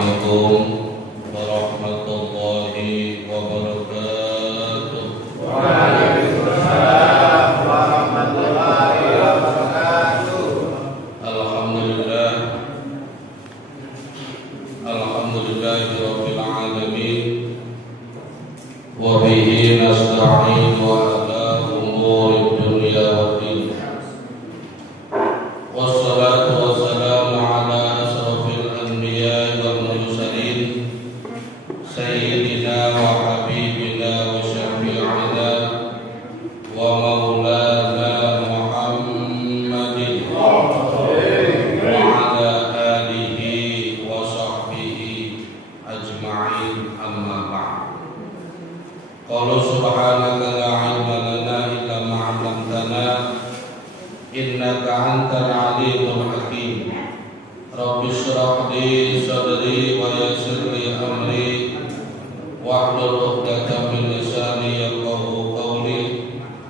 Assalamualaikum warahmatullahi wabarakatuh. Waalaikumsalam warahmatullahi wabarakatuh. Alhamdulillahirabbil alamin. Wa bihi nasta'inu ala umuri dunya waddin. Wassalatu wassalamu ala asrafil anbiya'i wal mursalin sayyidina wa habibina wa syafi'ina wa maulana Muhammadin wa ala alihi wa sahbihi ajma'in, amma ba'd. Qala subhanaka la ilma lana illa ma 'allamtana innaka antal alimul hakim. Rabbi shrah li sadri wa yassir li amri wahlul 'uqdatam min lisani yafqahu qawli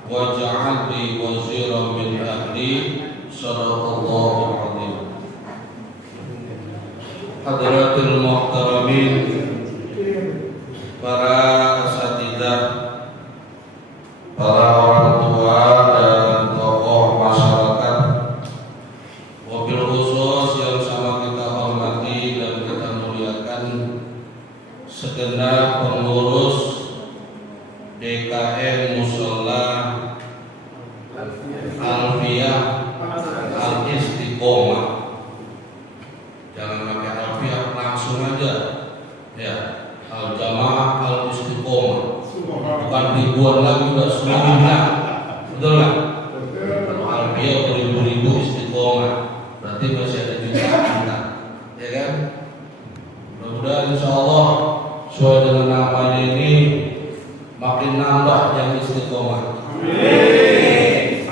waj'al li waziran min ahli. Shadaqallahul 'azim. Hadratul muhtaramin, para asatidzah, para orang tua dan tokoh masyarakat, wabil khusus yang sama kita hormati dan kita muliakan, segenap pengurus DKM Mushola Alfiyah Al-Istiqomah. Jangan pakai Alfiyah, langsung aja ya, Al-Jamaah Al-Istiqomah. Bukan ribuan lagi, udah semuanya. Betul nggak? Kalau Alfiyah beribu-ribu Istiqomah, berarti masih ada jutaan kita, ya kan? Mudah-mudahan insya Allah sesuai dengan namanya ini makin nambah yang Istiqomah.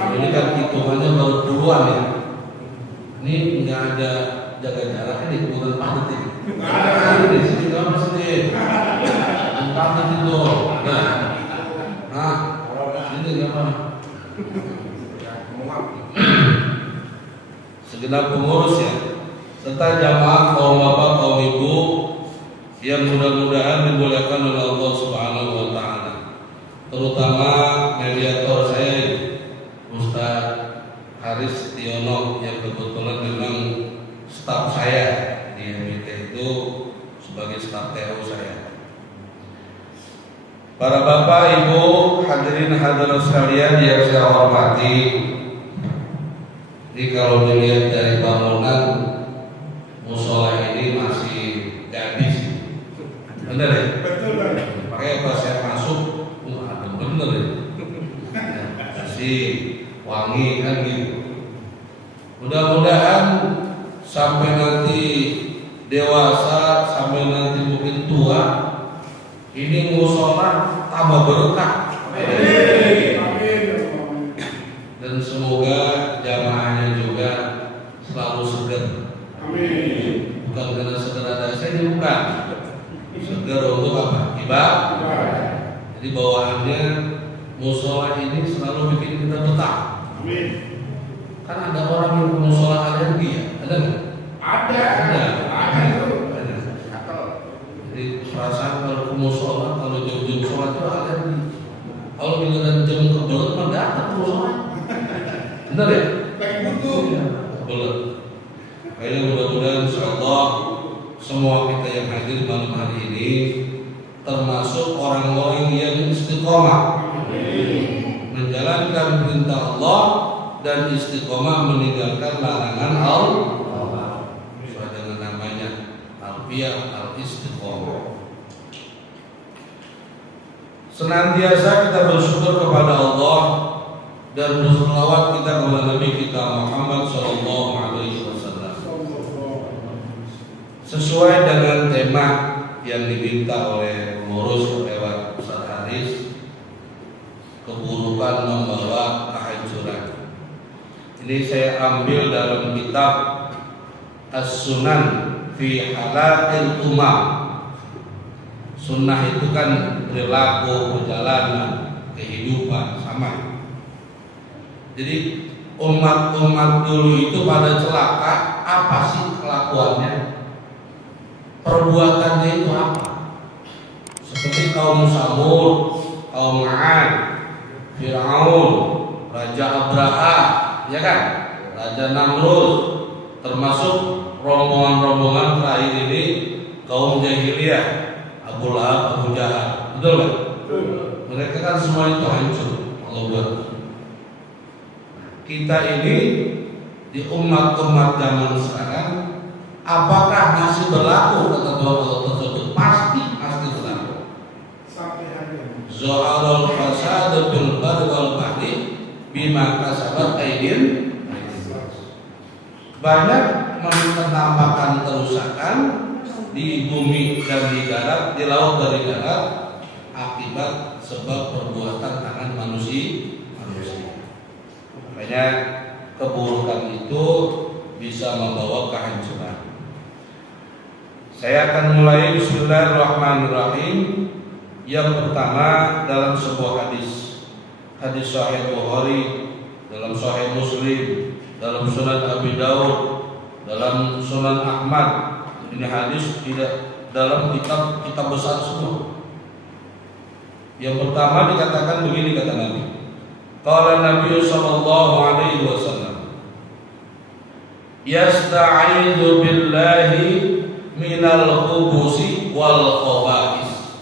Ini kan hitungannya baru duluan ya. Ini nggak ada jaga jaraknya di bukan padet ini. Di sini kamu sini. Padet itu. Ini apa? Segenap pengurus ya, serta jamaah kaum bapak kaum ibu yang mudah-mudahan dimuliakan oleh Allah Subhanahu wa taala. Terutama mediator saya Ustaz Haris Setiono yang kebetulan memang staf saya di MIT itu sebagai staf TO saya. Para bapak, ibu, hadirin hadirat sekalian yang saya hormati, ini kalau dilihat dari bangunan musola ini masih gak habis, bener ya? Betul. Makanya pas saya masuk, ada bener ya, masih wangi kan gitu. Mudah-mudahan sampai nanti dewasa, sampai nanti mungkin tua, ini musola tambah berkah. Dan semoga jamaahnya juga selalu segar. Bukan karena segar ada saya, bukan. Segar untuk apa? Ibadah. Jadi bawaannya musola ini selalu bikin kita betah. Kan ada orang yang ke musola alergi ya? Ada nggak? Ada. Jadi perasaan kalau ke musola, kalau jam-jam sholat itu alergi. Kalau giliran jam kebelet mah datang ke musola. Benar ya? Kebelet. Kayaknya mudah-mudahan insyaallah semua kita yang hadir malam hari ini termasuk orang-orang yang istiqomah menjalankan perintah Allah dan istiqomah meninggalkan larangan Allah. Sesuai dengan namanya Alfiyah Al-Istiqomah. Senantiasa kita bersyukur kepada Allah dan berselawat kita kepada Nabi kita Muhammad sallallahu alaihi wasallam. Sesuai dengan tema yang diminta oleh pengurus lewat Ustaz Haris, keburukan membawa kehancuran. Ini saya ambil dalam kitab As-Sunan fi Halatil Umam. Sunnah itu kan perilaku, perjalanan, kehidupan, sama. Jadi umat-umat dulu itu pada celaka, apa sih kelakuannya? perbuatannya itu apa. Seperti kaum Samud, kaum 'Ad, Fir'aun, Raja Abraha, ya kan? Raja Namrud, termasuk rombongan-rombongan terakhir ini kaum jahiliyah, Abu Lahab, Abu Jahal, betul kan? Mereka kan semua itu hancur Allah buat. Kita ini di umat-umat zaman sekarang, apakah masih berlaku ketentuan Allah tersebut? Pasti berlaku. Zoharul fasad bil barri wal bahri bima kasabat aydin. Banyak menampakkan kerusakan di bumi dan di darat, di laut dan di darat akibat sebab perbuatan tangan manusia. Makanya keburukan itu bisa membawa kehancuran. Saya akan mulai bismillahirrahmanirrahim. Yang pertama dalam sebuah hadis Sahih Bukhari, dalam Sahih Muslim, dalam Sunan Abi Daud, dalam Sunan Ahmad. Ini hadis tidak dalam kitab besar semua. Yang pertama dikatakan begini, kata Nabi. Qala Nabi sallallahu alaihi wasallam, yasta'idzu billahi minal khubusi wal khaba'is.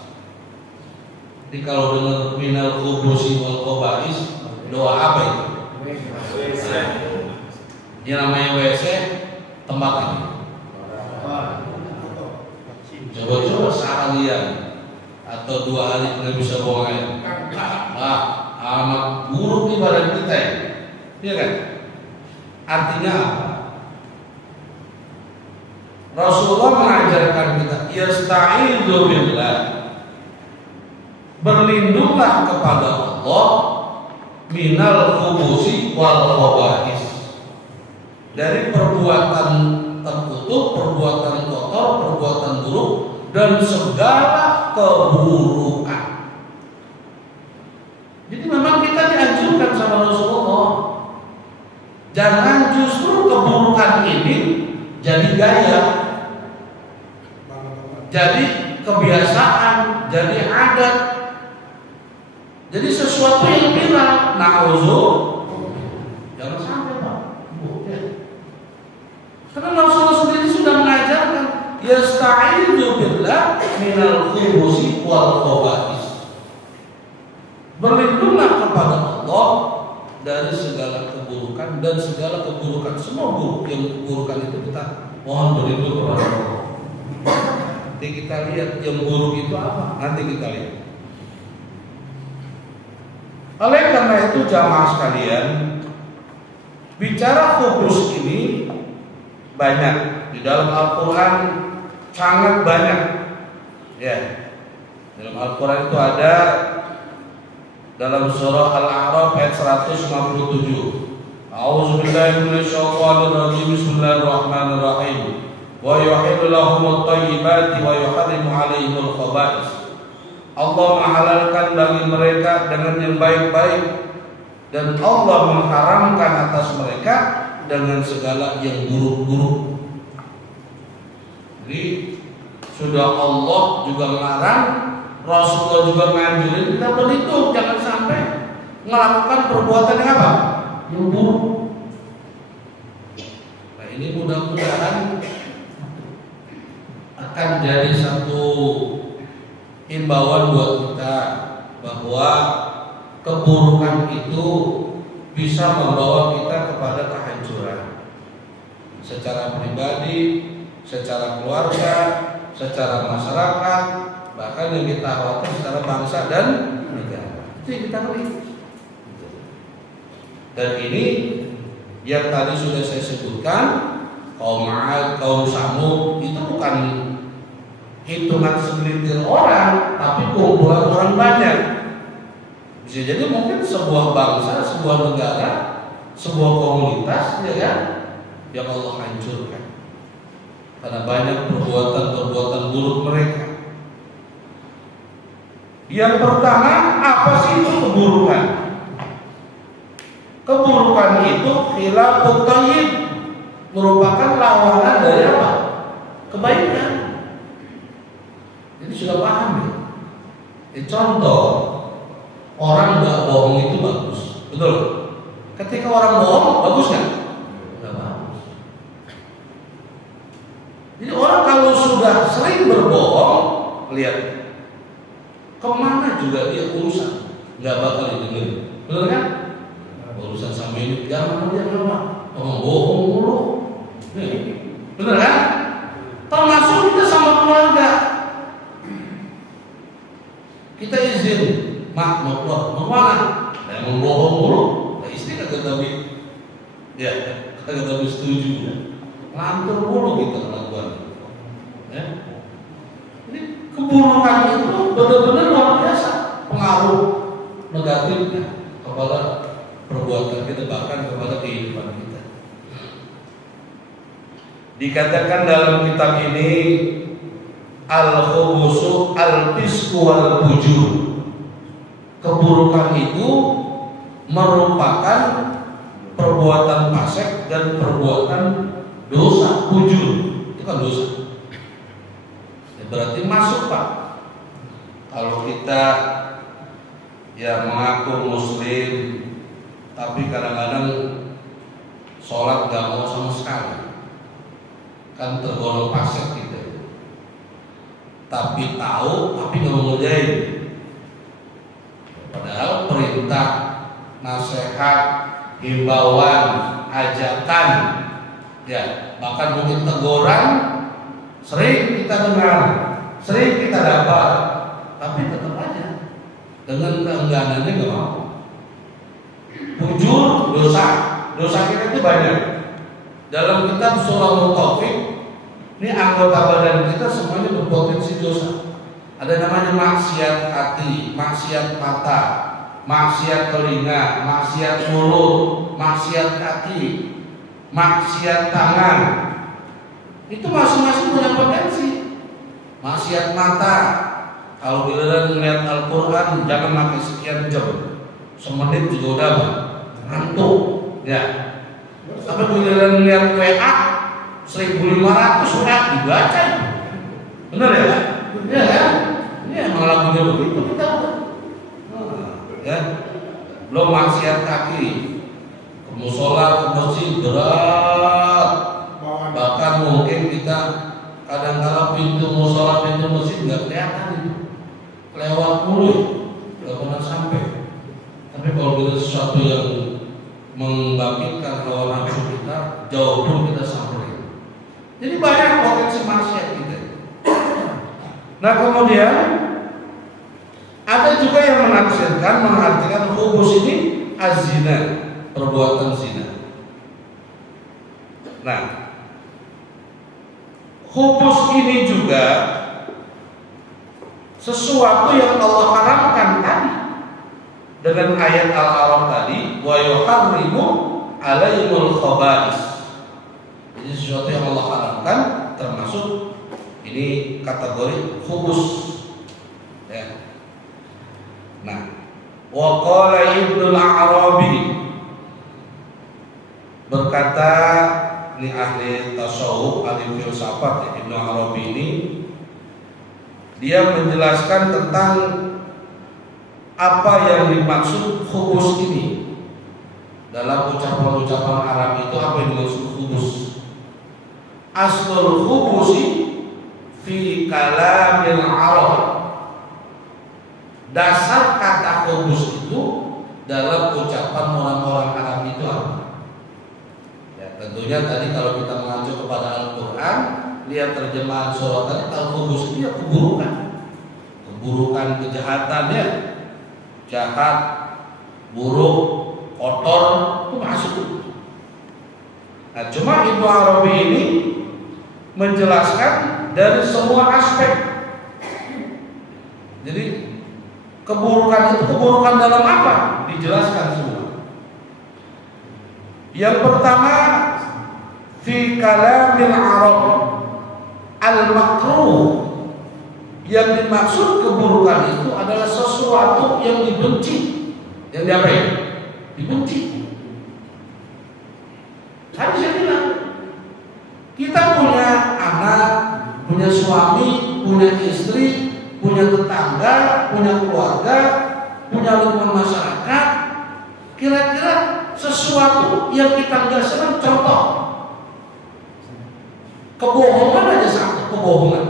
Jadi kalau dengar minal khubusi wal khaba'is, doa apa itu? Ini namanya WC, tempat ini. Coba seharian atau 2 hari nggak bisa buang air. Amat buruk di badan kita ya, iya kan? Artinya apa? Rasulullah mengajarkan kita yasta'idzu billah, berlindunglah kepada Allah minal khubusi wal khaba'is, dari perbuatan terkutuk, perbuatan kotor, perbuatan buruk dan segala keburukan. Jadi memang kita dianjurkan sama Rasulullah, jangan justru keburukan ini jadi gaya, jadi kebiasaan, jadi adat, jadi sesuatu yang viral. Jangan sampai Pak. Karena Rasulullah sendiri sudah mengajarkan yasta'idzu billah minal khubusi wal khaba'is, berlindunglah kepada Allah dari segala keburukan dan segala keburukan. Semua buruk yang keburukan itu kita mohon berlindung kepada Allah. Nanti kita lihat yang buruk itu apa. Nanti kita lihat. Oleh karena itu jamaah sekalian, bicara khubus ini banyak di dalam Al-Quran, sangat banyak. Ya, dalam Al-Quran itu ada dalam surah Al-A'raf ayat 157. A'udzubillahi minasyaitonir rajim. Bismillahirrahmanirrahim. Wa yuhillu lahumut thayyibati wa yuharrimu 'alaihimul khaba'is. Allah menghalalkan bagi mereka dengan yang baik-baik dan Allah mengharamkan atas mereka dengan segala yang buruk-buruk. Jadi sudah Allah juga melarang, Rasulullah juga menganjurin kita berlindung, jangan sampai melakukan perbuatan yang apa? Yang buruk. Nah ini mudah-mudahan akan jadi satu imbauan buat kita bahwa keburukan itu bisa membawa kita kepada kehancuran secara pribadi, secara keluarga, secara masyarakat, bahkan yang kita khawatir secara bangsa dan negara. Itu yang kita ngeri. Dan ini yang tadi sudah saya sebutkan, kaum 'Ad, kaum Samud itu bukan hitungan segelintir orang, tapi kumpulan orang banyak. Bisa jadi mungkin sebuah bangsa, sebuah negara, sebuah komunitas, ya kan, yang Allah hancurkan karena banyak perbuatan-perbuatan buruk mereka. Yang pertama, apa sih itu keburukan? Keburukan itu khilafut thayyib, merupakan lawanan dari apa? Kebaikan. sudah paham ya. Contoh, orang nggak bohong itu bagus, betul? Ketika orang bohong, bagus nggak? Nggak bagus. Jadi orang kalau sudah sering berbohong, lihat kemana juga dia urusan, nggak bakal didengar, betul kan? Urusan sama ini, jangan dia apa? Bohong mulu, betul kan? Termasuk kita sama keluarga. Kita izin, mak mau keluar, mau mana? Nah, mau bohong mulu, nah, istri kagak tapi, ya kagak tapi setuju, ya. Lantur mulu kita lakukan. Ya. Ini keburukan itu benar-benar luar biasa pengaruh negatifnya kepada perbuatan kita, bahkan kepada kehidupan kita. Dikatakan dalam kitab ini al-khubusu al-fisqu wal fujur. Keburukan itu merupakan perbuatan fasik dan perbuatan dosa, fujur. Itu kan dosa. Ya, berarti masuk, Pak. Kalau kita ya mengaku muslim tapi kadang-kadang sholat gak mau sama sekali, kan tergolong fasik gitu. Tapi tahu, tapi nggak mau ngerjain. Padahal perintah, nasihat, himbauan, ajakan, ya bahkan mungkin teguran sering kita dengar, sering kita dapat, tapi tetap aja dengan keengganannya nggak mau. Fujur, dosa kita itu banyak. Dalam kitab Surah Al-Taufik, ini anggota badan kita semuanya berpotensi dosa. Ada namanya maksiat hati, maksiat mata, maksiat telinga, maksiat mulut, maksiat kaki, maksiat tangan. Itu masing-masing punya potensi. Maksiat mata, kalau giliran melihat Al-Quran jangan pakai sekian jam, semenit juga udah ngantuk, ya. Sampai giliran melihat WA 1.500 surat dibaca, benar ya? Ya kan? Ini emang lagunya begitu kita bukan? Ya, belum maksiat kaki, ke musola, ke masjid berat, bahkan mungkin kita kadang-kala pintu musola, pintu masjid nggak kelihatan, lewat mulu, nggak pernah sampai. Tapi kalau kita sesuatu yang membangkitkan hawa nafsu kita, jauh pun kita sampai. Jadi banyak potensi maksiat kita. Nah kemudian ada juga yang menafsirkan, mengartikan khubus ini az-zina, perbuatan zina. Nah, khubus ini juga sesuatu yang Allah haramkan tadi dengan ayat Al-A'raf tadi, wa yuharrimu 'alaihimul khaba'is. Jadi sesuatu yang Allah haramkan termasuk ini kategori khubus. Ya. Nah, wa qala Ibnu al-Arabi, berkata ini ahli tasawuf, ahli filsafat Ibnu Arabi ini, dia menjelaskan tentang apa yang dimaksud khubus ini. Dalam ucapan-ucapan Arab itu apa yang dimaksud khubus? Aslul khubusi fi kalamil Arab. Dasar kata khubus itu dalam ucapan orang-orang Arab itu apa? Ya, tentunya tadi kalau kita mengacu kepada Al-Quran, lihat terjemahan surat tadi, al-khubus itu ya keburukan, keburukan, kejahatannya, jahat, buruk, kotor, itu masuk. Nah, cuma Ibnu Arabi ini menjelaskan dari semua aspek. Jadi keburukan itu keburukan dalam apa? Dijelaskan semua. Yang pertama, fi kalamil Arab al-makruh. Yang dimaksud keburukan itu adalah sesuatu yang dibenci, yang diapain? Dibenci. Tadi saya bilang, kita punya anak, punya suami, punya istri, punya tetangga, punya keluarga, punya lingkungan masyarakat. Kira-kira sesuatu yang kita nggak senang, contoh kebohongan aja, satu kebohongan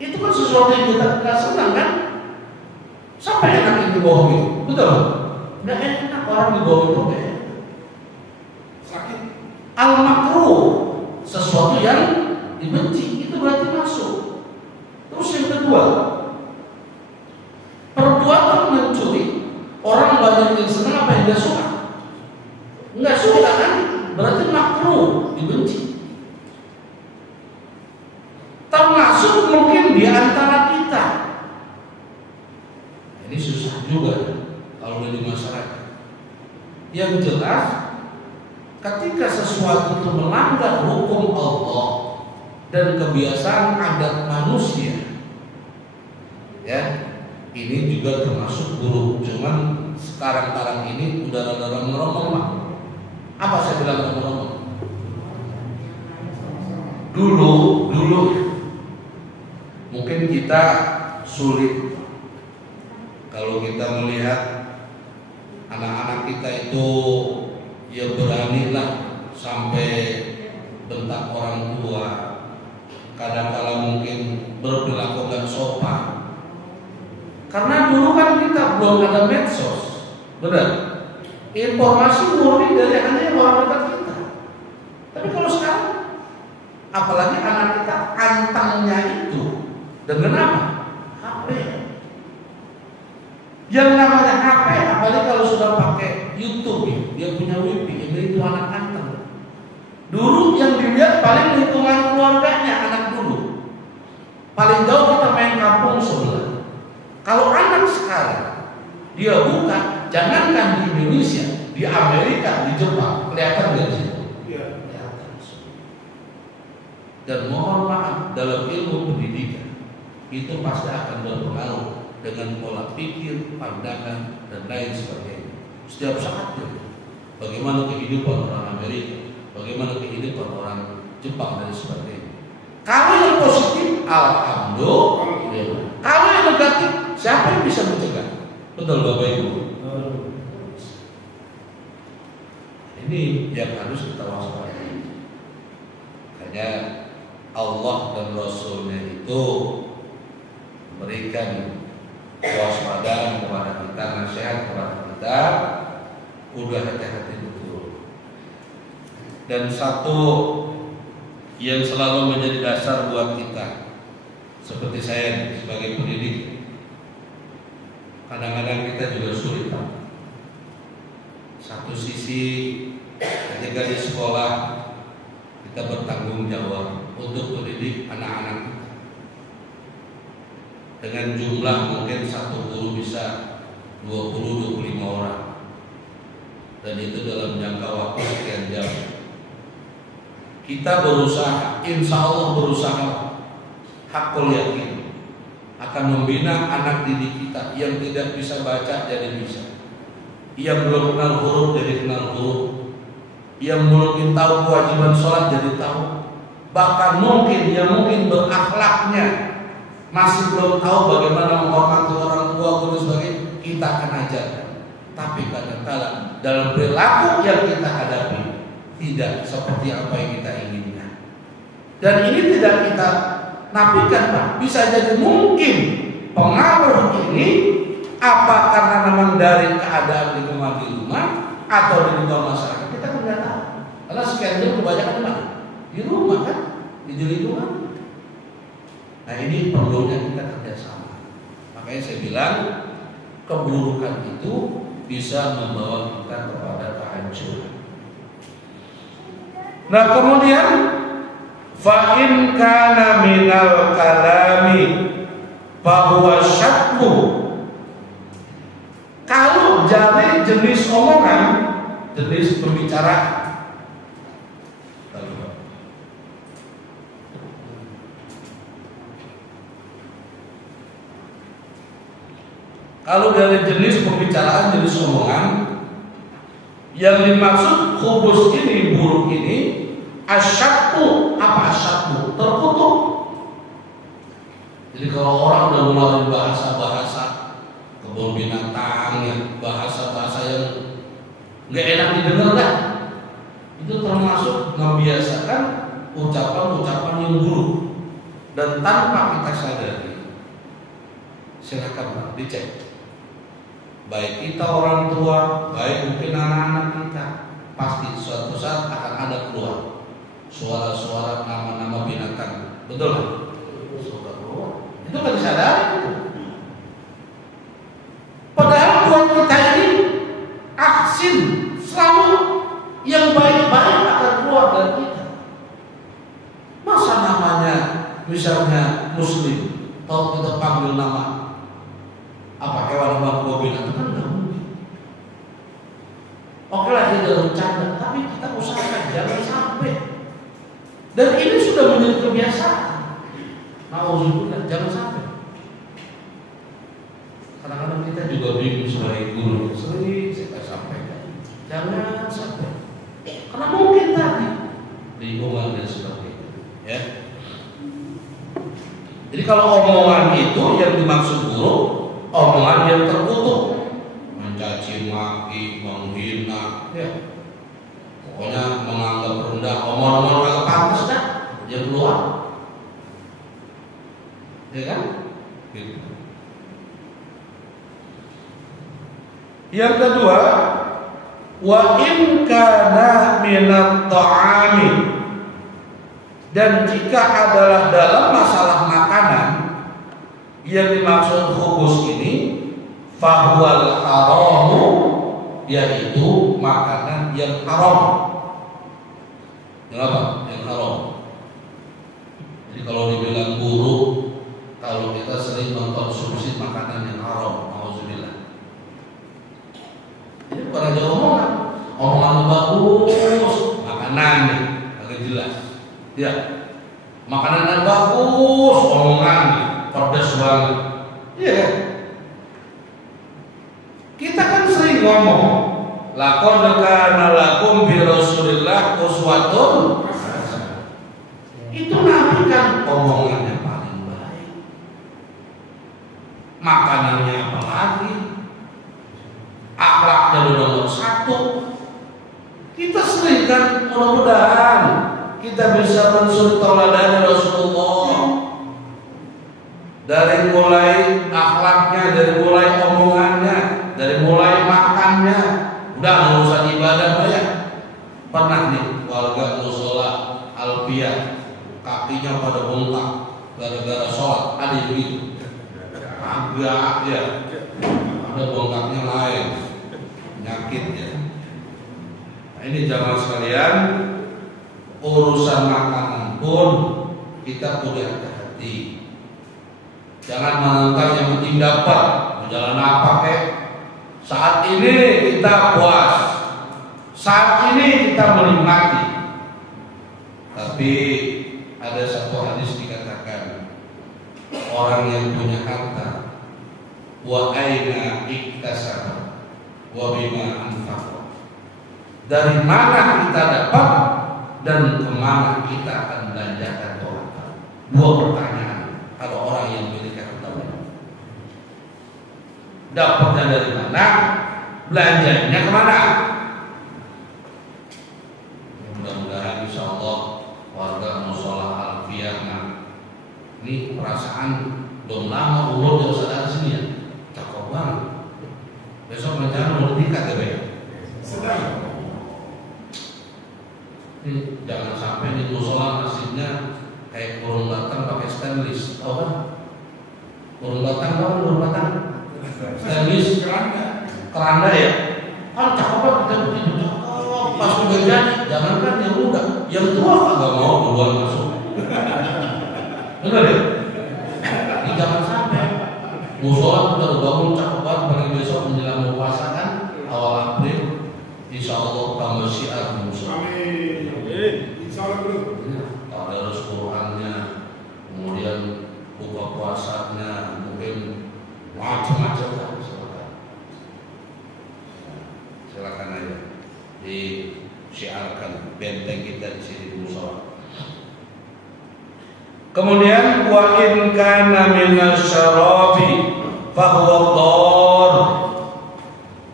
itu kan sesuatu yang kita nggak senang kan? Sampai enak yang dibohongin, betul? Nggak enak orang dibohongin itu nggak enak. Sakit. Al-makruh, sesuatu yang dibenci, itu berarti masuk. Terus yang kedua, perbuatan mencuri, orang banyak yang senang, apa yang dia suka? Nggak suka kan? Berarti makruh, dibenci. Termasuk mungkin di antara kita. Ini susah juga kalau di masyarakat. Yang jelas, ketika sesuatu itu melanggar hukum Allah dan kebiasaan adat manusia, ya, ini juga termasuk buruk. Cuman sekarang ini udah rada meromong. Apa saya bilang meromong? Dulu mungkin kita sulit kalau kita melihat anak-anak kita itu ya beranilah sampai bentak orang tua, kadang-kala mungkin berperilaku nggak sopan. Karena dulu kan kita belum ada medsos, benar? Informasi murni dari hanya orang dekat kita. Tapi kalau sekarang, apalagi anak kita antangnya itu dengan apa? HP. Yang namanya HP, apalagi kalau sudah pakai YouTube, dia punya wifi, jadi itu anak anteng. Dulu yang dilihat paling lingkungan keluarganya, anak dulu. Paling jauh kita main kampung sebelah. Kalau anak sekarang, dia buka, jangankan di Indonesia, di Amerika, di Jepang, kelihatan dari situ. Kelihatan. Dan mohon maaf, dalam ilmu pendidikan itu pasti akan berpengaruh dengan pola pikir, pandangan, dan lain sebagainya. Setiap saat itu, bagaimana kehidupan orang Amerika, bagaimana kehidupan orang Jepang, dan sebagainya. Kalau yang positif, alhamdulillah. Kalau yang negatif, siapa yang bisa mencegah? Betul Bapak Ibu. Ini yang harus kita waspadai. Makanya Allah dan Rasulnya itu memberikan kewaspadaan kepada kita, nasihat kepada kita, udah hati-hati betul. Dan satu yang selalu menjadi dasar buat kita, seperti saya sebagai pendidik, kadang-kadang kita juga sulit. Satu sisi ketika di sekolah kita bertanggung jawab untuk mendidik anak-anak kita. Dengan jumlah mungkin satu guru bisa 20-25 orang, dan itu dalam jangka waktu sekian jam. Kita berusaha, insya Allah berusaha, hakul yakin akan membina anak didik kita yang tidak bisa baca jadi bisa, yang belum kenal huruf jadi kenal huruf, yang belum tahu kewajiban sholat jadi tahu, bahkan mungkin yang mungkin berakhlaknya masih belum tahu bagaimana menghormati orang tua dan sebagainya, kita akan ajarkan. Tapi kadang-kadang dalam perilaku yang kita hadapi tidak seperti apa yang kita inginkan. Dan ini tidak kita nafikan, Pak. Bisa jadi mungkin pengaruh ini apa karena memang dari keadaan lingkungan di rumah atau di lingkungan masyarakat, kita tidak tahu. Karena sekian jam kebanyakan di mana? Di rumah kan, di lingkungan. Nah ini perlunya kita kerjasama. Makanya saya bilang keburukan itu bisa membawa kita kepada kehancuran. Nah kemudian fa in kana minal kalami bahwa syatmu, kalau jadi jenis omongan, jenis pembicaraan. Kalau dari jenis pembicaraan, jenis omongan, yang dimaksud khubus ini, buruk ini, asyakku. Apa asyakku? Terkutuk. Jadi kalau orang udah ngeluarin bahasa-bahasa kebun binatang, ya, bahasa-bahasa yang nggak enak didengar dah, itu termasuk membiasakan ucapan-ucapan yang buruk dan tanpa kita sadari. Silakan dicek. Baik kita orang tua, baik mungkin anak-anak kita, pasti suatu saat akan ada keluar suara-suara nama-nama binatang. Betul kan? Itu nggak disadari. Padahal buat kita ini aksin selalu yang baik-baik akan keluar dari kita. Masa namanya misalnya Muslim, kalau kita panggil nama apa hewan buah binatang kan nggak mungkin. Oke lah kita bercanda, tapi kita usahakan jangan sampai. Dan ini sudah menjadi kebiasaan. Nauzubillah, jangan sampai. Kadang-kadang kita juga bingung sebagai guru, sering saya sampaikan, jangan sampai. Karena mungkin tadi lingkungan dan sebagainya, ya. Jadi kalau omongan itu yang dimaksud guru, omongan yang terkutuk, mencaci maki, menghina, ya. Pokoknya menganggap rendah, omongan kagak pantas dah, yang keluar, ya kan? Gitu. Yang kedua, wa in kana minat ta'ami, dan jika adalah dalam masalah makanan yang dimaksud khubus ini, fahuwal haramu, yaitu makanan yang haram. Yang apa? Yang haram. Jadi kalau dibilang buruk, kalau kita sering mengkonsumsi makanan yang haram, auzubillah. Ini bukan aja omongan bagus, makanan nih, agak jelas. Ya, makanan yang bagus, omongan nih, pedas banget. Iya. Kita kan sering ngomong, laqad kana lakum bi Rasulillah uswatun hasanah. Itu Nabi kan omongannya paling baik. Makanannya apalagi, akhlaknya nomor satu. Kita sering kan, mudah-mudahan kita bisa mensuri tauladan Rasulullah. Dari mulai akhlaknya, dari mulai omongannya, dari mulai makannya, udah urusan ibadah ya. Pernah nih warga musola Alfiyah kakinya pada bengkak gara-gara sholat, ada yang begitu. Agak ya, ada bengkaknya lain, penyakit ya. Nah, ini jamaah sekalian, urusan makanan pun kita punya hati-hati. Jangan menentang yang penting dapat, jalan apa kek. Saat ini kita puas, saat ini kita menikmati. Tapi ada satu hadis dikatakan, orang yang punya harta, wa aina iktasaba wa bima anfaqa. Dari mana kita dapat dan kemana kita akan belanjakan Tuhan. Dua pertanyaan kalau orang yang memiliki harta. Dapatnya dari mana, belanjanya kemana? Mudah-mudahan insya Allah warga musola Alfiyah, ini perasaan belum lama ulur jauh sadar sini ya, cakep banget. Besok rencana mau dikat ya, Bang? Sedang. Jangan sampai di musola nasibnya kayak kurung batang pakai stainless, tahu kan? Kurung batang tahu? Kurung batang stainless, keranda ya. Kan cakep banget kita begitu, cakep. Pas udah jadi, jangankan yang muda, yang tua nggak mau duluan masuk. Benar ya? Jadi jangan sampai musola udah bangun cakep banget, pagi besok menjelang puasa kan awal April, insya Allah tambah syiar di musola. Insyaallah bro. Tadarus Qur'annya, kemudian buka puasanya, mungkin macam-macam lah. Silakan aja disiarkan benteng kita di sini di musola. Kemudian wa in kana minasyarabi fahuwa dhar.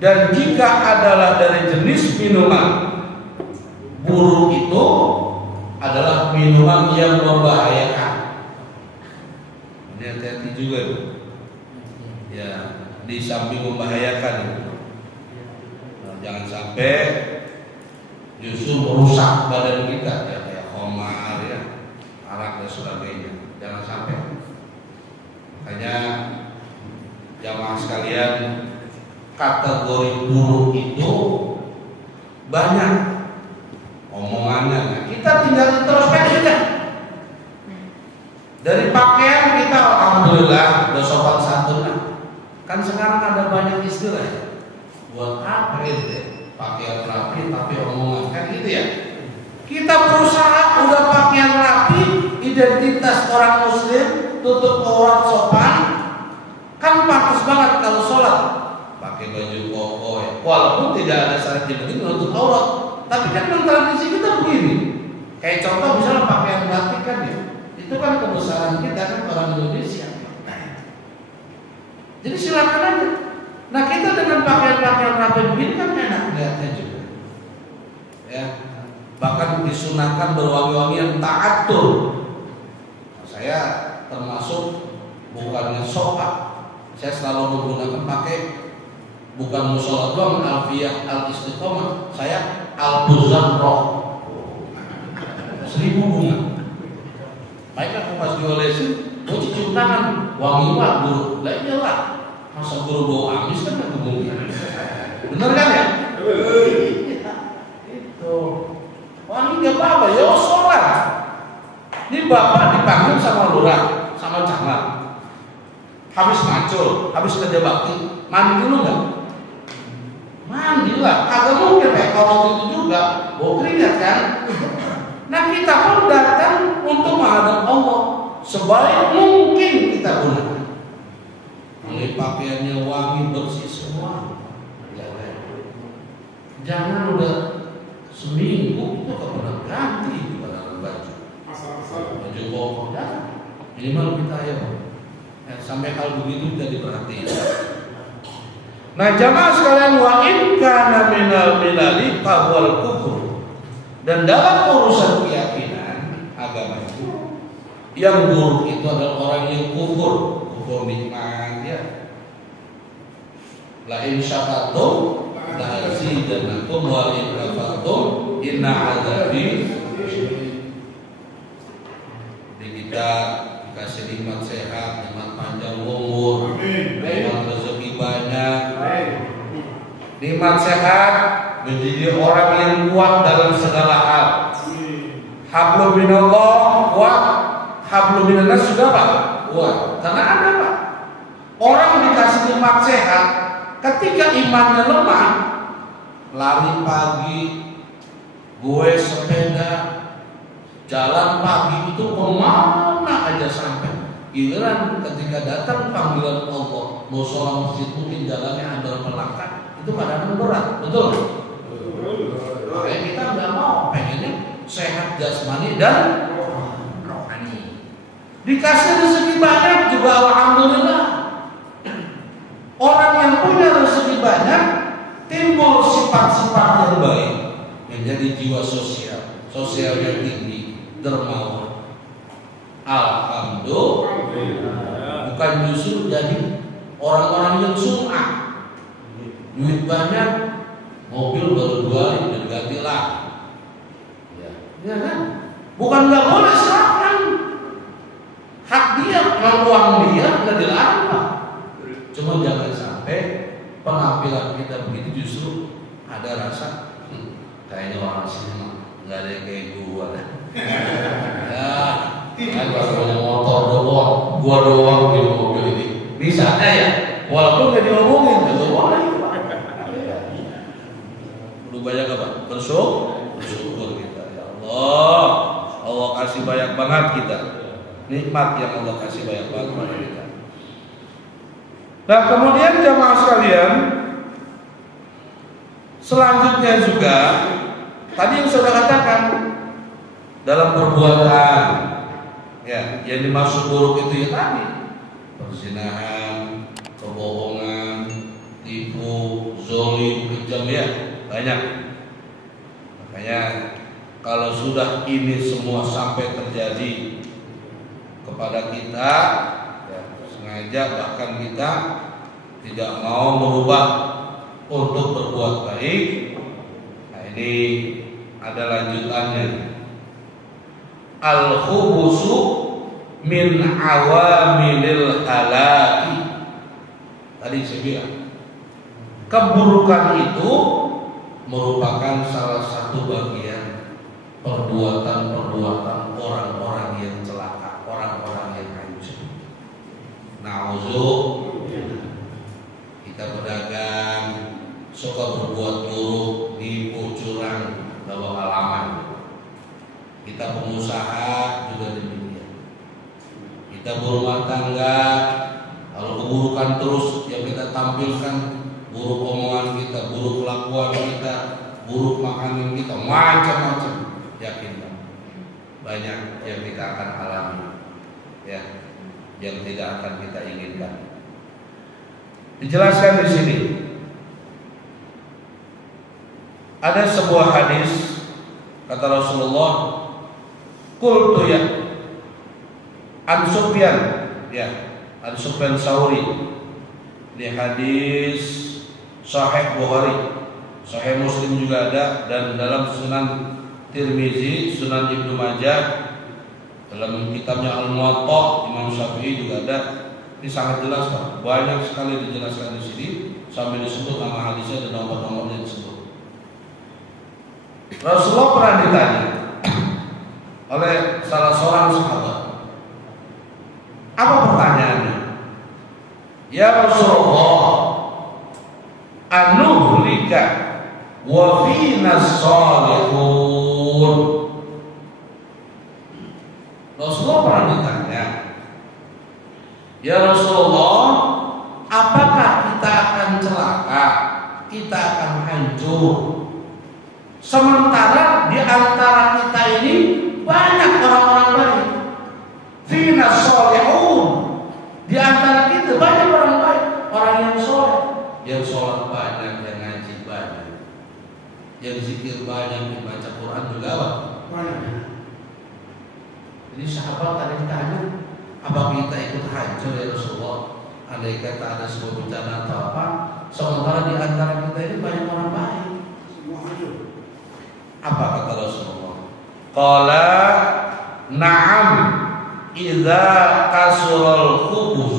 Dan jika adalah dari jenis minuman, buruk itu adalah minuman yang membahayakan. Ini hati-hati juga tuh. Ya, di samping membahayakan itu. Nah, jangan sampai justru merusak badan kita ya, kayak khamar ya, arak dan sebagainya. Jangan sampai. Makanya jamaah sekalian, kategori buruk itu banyak omongannya. Nah, kita tinggal introspeksi aja. Dari pakaian kita alhamdulillah udah sopan santun. Kan sekarang ada banyak istilah ya. Buat apa itu? Pakaian rapi tapi omongan kan gitu ya. Kita berusaha udah pakaian rapi, identitas orang muslim, tutup aurat sopan, kan pantas banget kalau sholat pakai baju koko ya. Walaupun tidak ada syarat yang penting untuk aurat, tapi kan tradisi kita begini. Kayak contoh misalnya pakaian batik kan ya, itu kan kebesaran kita kan orang Indonesia. Jadi silakan aja. Nah kita dengan pakaian-pakaian rapi begini kan enak lihatnya juga. Ya, bahkan disunahkan berwangi-wangian ta'atur. Nah, saya termasuk bukannya sopak. Saya selalu menggunakan pakai bukan musola doang, alfiyah al-istiqomah. Saya al-buzarroh 1000 bunga. Baik aku pas diolesin, mau cium tangan, wangi banget guru. Lah iyalah, masa guru bau amis kan nggak mungkin. Bener kan ya? Iya, itu. Wangi nggak apa-apa, ya sholat. Ini bapak dipanggil sama lurah, sama camat. Habis macul, habis kerja bakti, mandi dulu nggak? Mandi lah, agak mungkin kayak kalau itu juga, bau keringat kan? Nah kita pun datang untuk menghadap Allah sebaik mungkin kita gunakan. Mulai pakaiannya wangi bersih semua. Jangan udah seminggu itu pernah ganti baju. Baju koko dah. Minimal kita ya. Sampai hal begitu tidak diperhatiin. Nah jamaah sekalian, wa in kana minal milali fahwal kufur. Dan dalam urusan keyakinan agama itu, yang buruk itu adalah orang yang kufur nikmat ya. La in syakartum la azidannakum wa in kafartum inna adzabi. Jadi kita dikasih nikmat sehat, nikmat panjang umur, nikmat rezeki banyak, nikmat sehat, menjadi orang yang kuat dalam segala hal. Hablum minallah kuat, hablum minannas sudah apa? Kuat. Karena ada apa? Orang dikasih nikmat sehat, ketika imannya lemah, lari pagi, gue sepeda, jalan pagi itu kemana aja sampai. Giliran ketika datang panggilan Allah, mau sholat masjid mungkin jalannya ada melangkah, itu kadang-kadang berat, betul? Kayak kita nggak mau, pengennya sehat jasmani dan rohani. Dikasih rezeki banyak juga alhamdulillah. Orang yang punya rezeki banyak timbul sifat-sifat yang baik, menjadi jiwa sosial yang tinggi, dermawan. Alhamdulillah. Bukan justru jadi orang-orang yang sum'ah. Duit banyak, mobil baru 2 hari udah diganti lagi. Ya kan? Bukan nggak boleh serahkan. Hak dia, uang dia nggak dilarang Pak. Cuma jangan sampai penampilan kita begitu justru ada rasa kayaknya orang sini nggak ada yang kayak gua dah. Ya, kan punya motor doang, gua doang di mobil ini. Misalnya ya, walaupun nggak diomongin, nggak boleh. Perlu banyak apa? Bersyukur kita ya Allah. Allah kasih banyak banget kita. Nikmat yang Allah kasih banyak banget pada kita. Nah kemudian jamaah sekalian, selanjutnya juga tadi yang sudah katakan dalam perbuatan Ya, yang dimaksud buruk itu ya tadi perzinahan, kebohongan, tipu, zolim, kejam ya banyak. Makanya kalau sudah ini semua sampai terjadi kepada kita, ya, sengaja bahkan kita tidak mau merubah untuk berbuat baik. Nah ini ada lanjutannya. Al-khubusu min awamilil halaki. Tadi saya bilang keburukan itu merupakan salah satu bagian perbuatan-perbuatan orang-orang yang celaka, orang-orang yang hancur. Nauzubillah. Kita pedagang suka berbuat buruk, nipu, curang, bawa halaman. Kita pengusaha juga demikian. Kita berumah tangga, kalau keburukan terus yang kita tampilkan, buruk omongan kita, buruk kelakuan kita, buruk makanan kita, macam-macam. Yakinlah banyak yang kita akan alami, ya, yang tidak akan kita inginkan. Dijelaskan di sini ada sebuah hadis kata Rasulullah, qultu ya An Sufyan, ya An Sufyan Tsauri, di hadis Sahih Bukhari, Sahih Muslim juga ada, dan dalam Sunan Tirmizi, Sunan Ibnu Majah, dalam kitabnya Al-Muwatta Imam Syafi'i juga ada. Ini sangat jelas Pak, banyak sekali dijelaskan di sini sampai disebut nama hadisnya dan nomor-nomornya disebut. Rasulullah pernah ditanya oleh salah seorang sahabat, apa pertanyaannya? Ya Rasulullah, anuhlika wa fina salihun. Rasulullah pernah ditanya, ya Rasulullah, apakah kita akan celaka, kita akan hancur, sementara di antara kita ini banyak orang-orang baik? Fina salihun, di antara kita banyak orang baik, orang yang soleh, yang sholat banyak, yang ngaji banyak, yang zikir banyak, yang baca Quran juga banyak. Jadi sahabat ada yang tanya, apa kita ikut hancur ya Rasulullah? Andai kata ada sebuah bencana atau apa, sementara di antara kita ini banyak orang baik, semua hancur. Apa kata Rasulullah? Qala na'am idza kasurul khubus.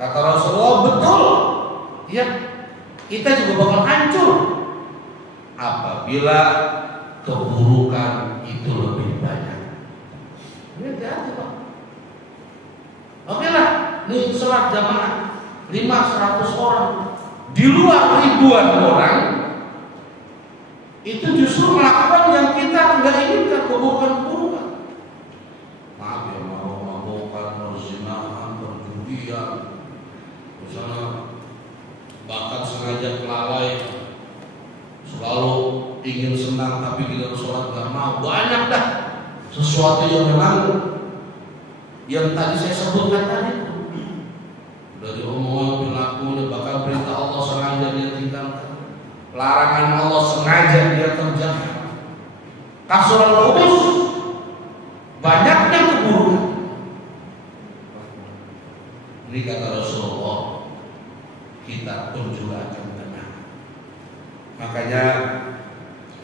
Kata Rasulullah, betul, ya, kita juga bakal hancur apabila keburukan itu lebih banyak. Ini hati-hati Pak. Oke lah, ini sholat jamaah 500 orang, di luar ribuan orang itu justru melakukan yang kita tidak inginkan, keburukan-keburukan. Maaf ya, mabuk-mabukan, perzinahan, perjudian, misalnya bahkan sengaja kelalai, selalu ingin senang tapi di dalam sholat gak mau. Banyak dah sesuatu yang memang yang tadi saya sebutkan tadi, dari omongan, perilaku, bahkan perintah Allah sengaja dia tinggalkan, larangan Allah sengaja dia kerjakan. Kasurul khubus, banyaknya keburukan. Ini kata Rasulullah, kita pun juga akan kena. Makanya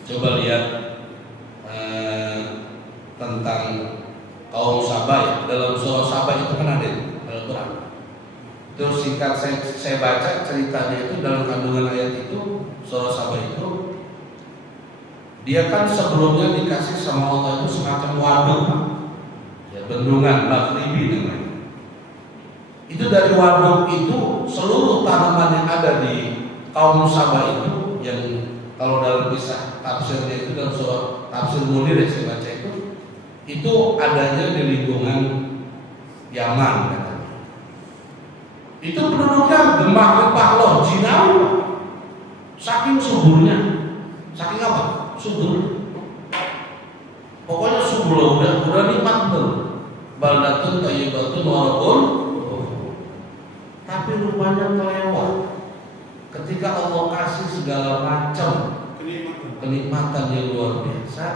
coba lihat tentang kaum Sabah. Dalam surah Sabah itu kan ada Al-Quran. Terus singkat saya baca ceritanya itu dalam kandungan ayat itu, surah Sabah itu, dia kan sebelumnya dikasih sama Allah itu semacam waduk, ya, bendungan maghribi namanya. Itu dari waduk itu seluruh tanaman yang ada di kaum Sabah itu, yang kalau dalam kisah tafsirnya itu dalam surah tafsir Munir yang saya baca itu adanya di lingkungan Yaman katanya. Itu penduduknya gemah-gemah loh, jinawi, saking suburnya, saking apa? Subur. Pokoknya subur udah nikmat betul. Baldatun thayyibatun wa rabbun. Tapi rupanya kelewat. Ketika Allah kasih segala macam kenikmatan yang luar biasa,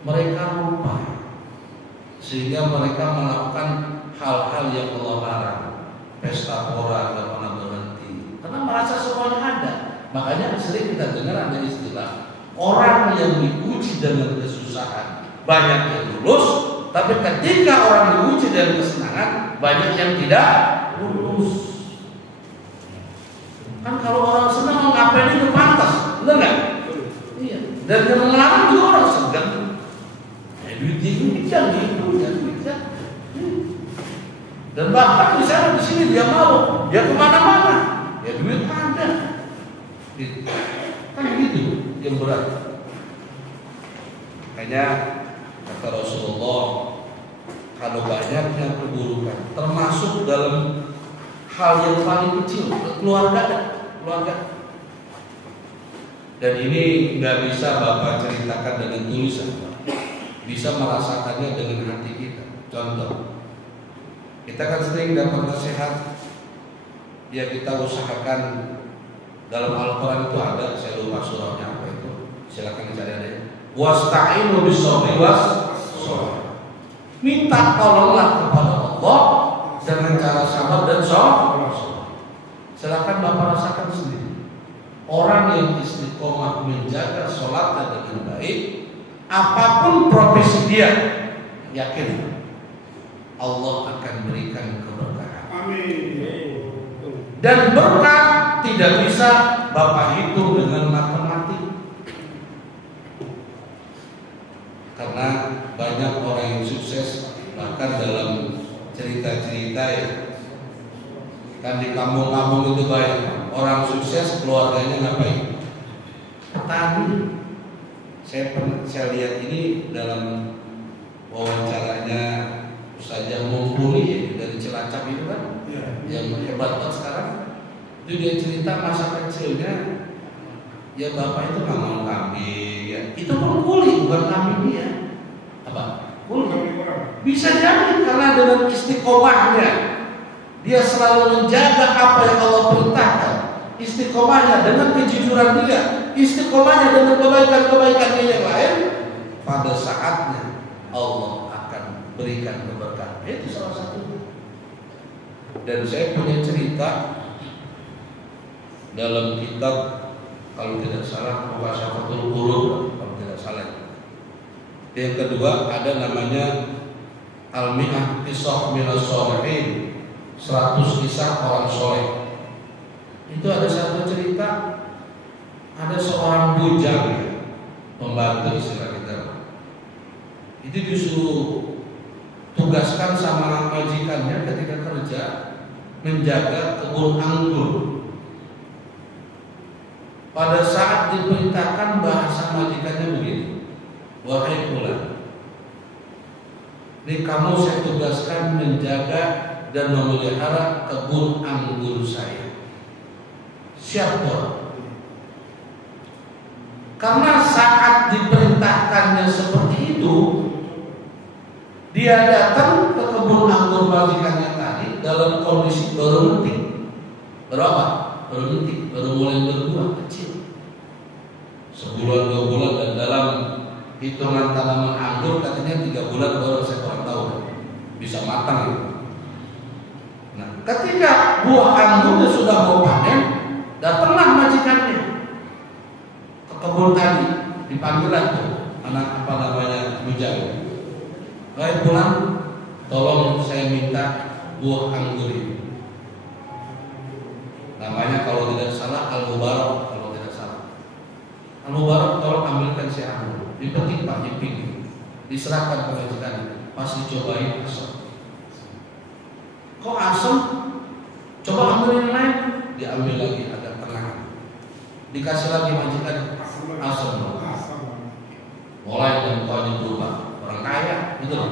mereka lupa, sehingga mereka melakukan hal-hal yang Allah larang. Pesta pora nggak pernah berhenti, karena merasa semuanya ada. Makanya sering kita dengar ada istilah orang yang diuji dengan kesusahan banyak yang lulus, tapi ketika orang diuji dengan kesenangan banyak yang tidak lulus. Kan kalau orang senang ngapain itu pantas, benar nggak? Iya. Dan yang melarang juga orang segan. Duit itu jangan gitu, jangan. Dan bahkan misalnya di sini dia mau, dia kemana-mana, ya duit ada. Kan gitu yang berat. Makanya kata Rasulullah, kalau banyaknya keburukan, termasuk dalam hal yang paling kecil, keluarga. Dan ini nggak bisa Bapak ceritakan dengan tulisan, bisa merasakannya dengan hati kita. Contoh, kita kan sering dapat nasihat, ya kita usahakan. Dalam Al-Quran itu ada, saya lupa surahnya apa itu, silakan dicari ada. Wasta'inu bis-sabri was-salah. Minta tolonglah kepada Allah dengan cara sabar dan sabar. Silakan Bapak rasakan sendiri. Orang yang istiqomah menjaga sholatnya dengan baik, apapun profesi dia, yakin Allah akan berikan keberkahan. Amin. Dan berkah tidak bisa Bapak hitung dengan matematik. Karena banyak orang yang sukses, bahkan dalam cerita-cerita ya, kan di kampung-kampung itu banyak orang sukses, keluarganya ngapain? Petani. Saya lihat ini dalam wawancaranya Ustazah Mumpuni ya, dari Cilacap itu kan, yang hebat banget sekarang. Itu dia cerita masa kecilnya, ya bapak itu nggak mau kambing, ya itu pun kuli bukan kambing dia, apa? Kuli. Bisa jadi karena dengan istiqomahnya dia selalu menjaga apa yang Allah perintahkan, istiqomahnya dengan kejujuran dia, istiqomahnya dengan kebaikan-kebaikannya yang lain, pada saatnya Allah akan berikan keberkahan. Itu salah satu. Dan saya punya cerita dalam kitab, kalau tidak salah Muqasyafatul Qulub, kalau tidak salah. Yang kedua ada namanya Al-Mi'ah Qisah Minas Sholihin, 100 kisah orang soleh. Itu ada satu cerita, ada seorang bujang, pembantu istilah kita. Itu disuruh tugaskan sama majikannya ketika kerja menjaga kebun anggur. Pada saat diperintahkan, bahasa majikannya begini, wahai fulan, ini kamu saya tugaskan menjaga dan memelihara kebun anggur saya. Siap Tuhan. Karena saat diperintahkannya seperti itu, dia datang ke kebun anggur majikannya tadi dalam kondisi baru mentik. Berapa? Baru mentik, baru mulai berbuah kecil. Sebulan 2 bulan, dan dalam hitungan tanaman anggur katanya 3 bulan baru saya kurang tahu bisa matang ya. Nah, ketika buah anggurnya sudah mau panen, datanglah majikannya ke kebun tadi, dipanggillah tuh anak apa namanya bujang. Baik pulang, tolong saya minta buah anggur ini. Namanya kalau tidak salah Al-Mubarak, kalau tidak salah. Al-Mubarak tolong ambilkan si anggur. Dipetik Pak, dipikir, diserahkan ke majikannya. Pas dicobain asam. Kok asam? Coba ambil yang lain. Diambil lagi agak tengah. Dikasih lagi majikan asam. Mulai dan tuanya berubah. Orang kaya, gitu loh.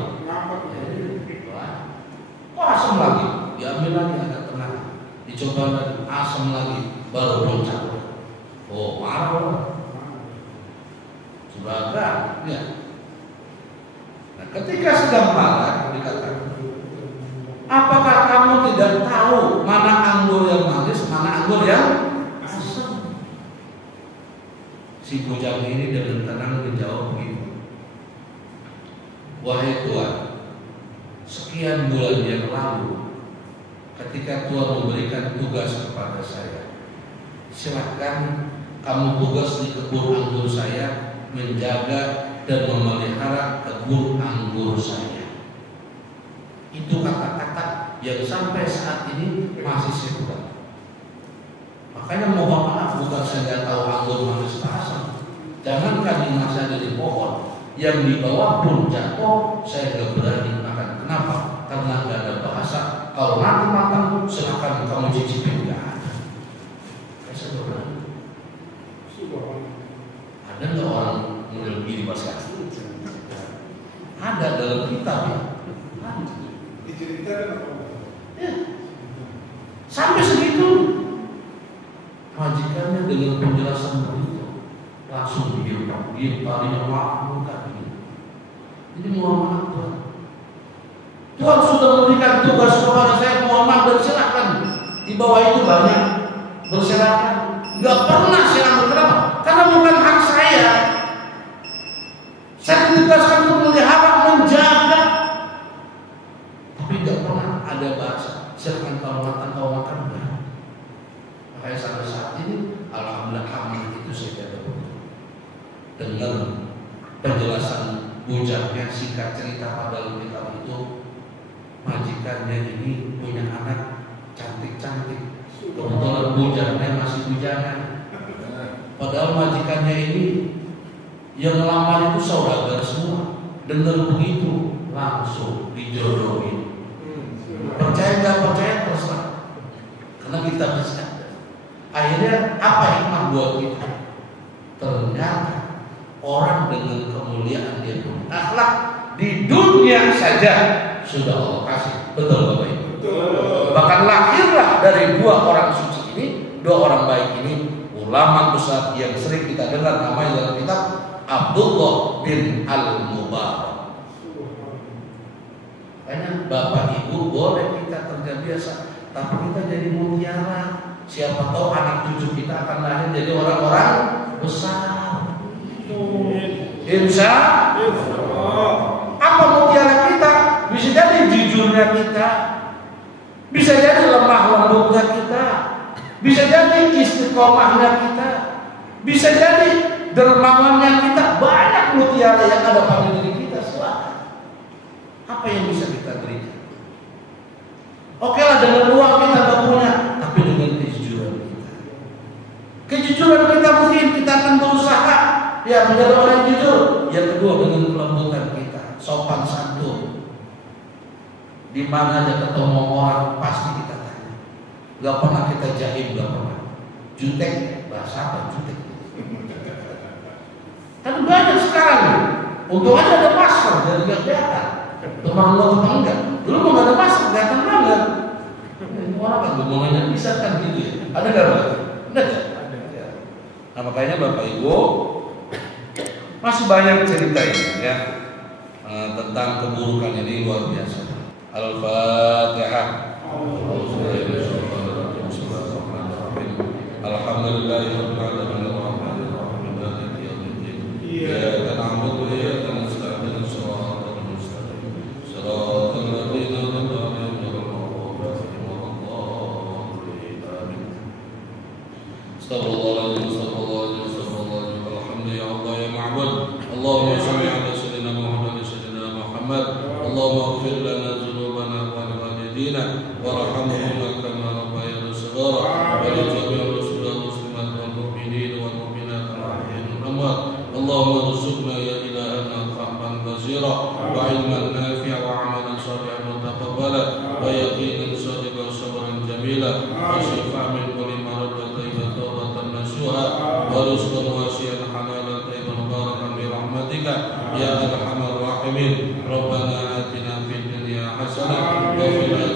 Kok asam lagi? Diambil lagi agak tengah. Dicoba lagi, asam lagi, baru loncat. Oh, marah. Sudah ya. Ketika sedang marah dikatakan, apakah kamu tidak tahu mana anggur yang manis, mana anggur yang asam? Si bujang ini dengan tenang menjawab begini, wahai Tuhan, sekian bulan yang lalu ketika Tuhan memberikan tugas kepada saya, silakan kamu tugas di kebun anggur saya, menjaga dan memelihara kebun anggur saya. Itu kata-kata yang sampai saat ini masih saya pegang. Makanya mohon maaf, bukan saya tidak tahu anggur manis asam. Jangankan yang masih ada di pohon, yang di bawah pun jatuh, saya tidak berani makan. Kenapa? Karena tidak ada bahasa. Kalau nanti matang, silakan kamu cicipin. Tidak ada. Saya tidak berani. Ada nggak orang model begini pas sekarang? Ada dalam kitab ya. Diceritakan apa? Ya. Sampai segitu. Majikannya dengan penjelasan begitu langsung diam tadinya waktu tadi. Jadi mohon maaf Tuhan. Tuhan sudah memberikan tugas kepada saya, mohon maaf dan silakan. Di bawah itu banyak berserakan. Gak pernah saya ambil. Kenapa? Karena bukan hak saya. Saya ditugaskan untuk melihara, menjaga. Tapi gak pernah ada bahasa silakan kalau makan. Makanya sampai saat ini alhamdulillah itu saya jaga betul. Dengan penjelasan bujaknya, singkat cerita pada kitab itu, majikannya ini punya anak cantik-cantik. Kebetulan bujaknya masih bujangan. Padahal majikannya ini yang melamar itu saudagar semua. Dengar begitu langsung dijodohin. Percaya nggak percaya terserah. Karena kita bisa. Akhirnya apa hikmah buat kita? Ternyata orang dengan kemuliaan dia pun akhlak di dunia saja sudah Allah kasih. Betul Bapak Ibu? Betul. Bahkan lahirlah dari dua orang suci ini, dua orang baik ini, ulama besar yang sering kita dengar namanya dalam kitab, Abdullah bin Al-Mubarak. Makanya Bapak Ibu boleh kita kerja biasa, tapi kita jadi mutiara. Siapa tahu anak cucu kita akan lahir jadi orang-orang besar. Insya Allah. Apa mutiara kita? Bisa jadi jujurnya kita, bisa jadi lemah lembutnya kita, bisa jadi istiqomahnya kita, bisa jadi dermawannya kita. Banyak mutiara yang ada pada diri kita. Silahkan. Apa yang bisa kita berikan? Oke lah, dengan uang kita tidak punya, tapi dengan kejujuran kita. Kejujuran kita mungkin kita akan berusaha ya menjadi orang yang jujur. Yang kedua dengan kelembutan kita, sopan santun. Di mana aja ketemu orang pasti kita tanya. Gak pernah kita jahil, gak pernah. Jutek, bahasa apa jutek? Kan banyak sekarang. Untuk aja ada masker dari gak kelihatan. Teman lo enggak. Dulu mau gak ada masker, kelihatan banget. Orang kan gemongannya bisa kan gitu ya. Ada gak Pak? Ada. Nah makanya Bapak Ibu masih banyak cerita ini ya tentang keburukan ini luar biasa. Al-Fatihah. Alhamdulillahirabbil alamin arrahmanir rahim maliki yaumiddin. Iyyaka na'budu wa iyyaka nasta'in shiratal mustaqim. Shiratal ladzina an'amta 'alaihim ghairil maghdubi 'alaihim waladdallin. Amin. Astagfirullahaladzim. Alhamdulillah ya Allah ya ma'bud. Allahumma shalli ala sayyidina Muhammad sayyidina Muhammad. Allahumma ighfir lana dhunubana wa li walidina warhamhum kama rabbayana shighara wa li jami'il muslimin muslimat wal mu'minin wal mu'minat al-ahya'i wal amwat. Allahumma rzuqna ya ilahana fahman basira wa ilman nafi'a wa amalan shalihan mutaqabbala wa yaqinan sadiqan sabran jamila wa shifaa min kulli marad wa tayyiban tawbatan nasuha wa rizqan wasi'an halalan tayyiban mubarakan bi rahmatika ya arhamar rahimin. Rabbana atina fid dunya hasanah wa fil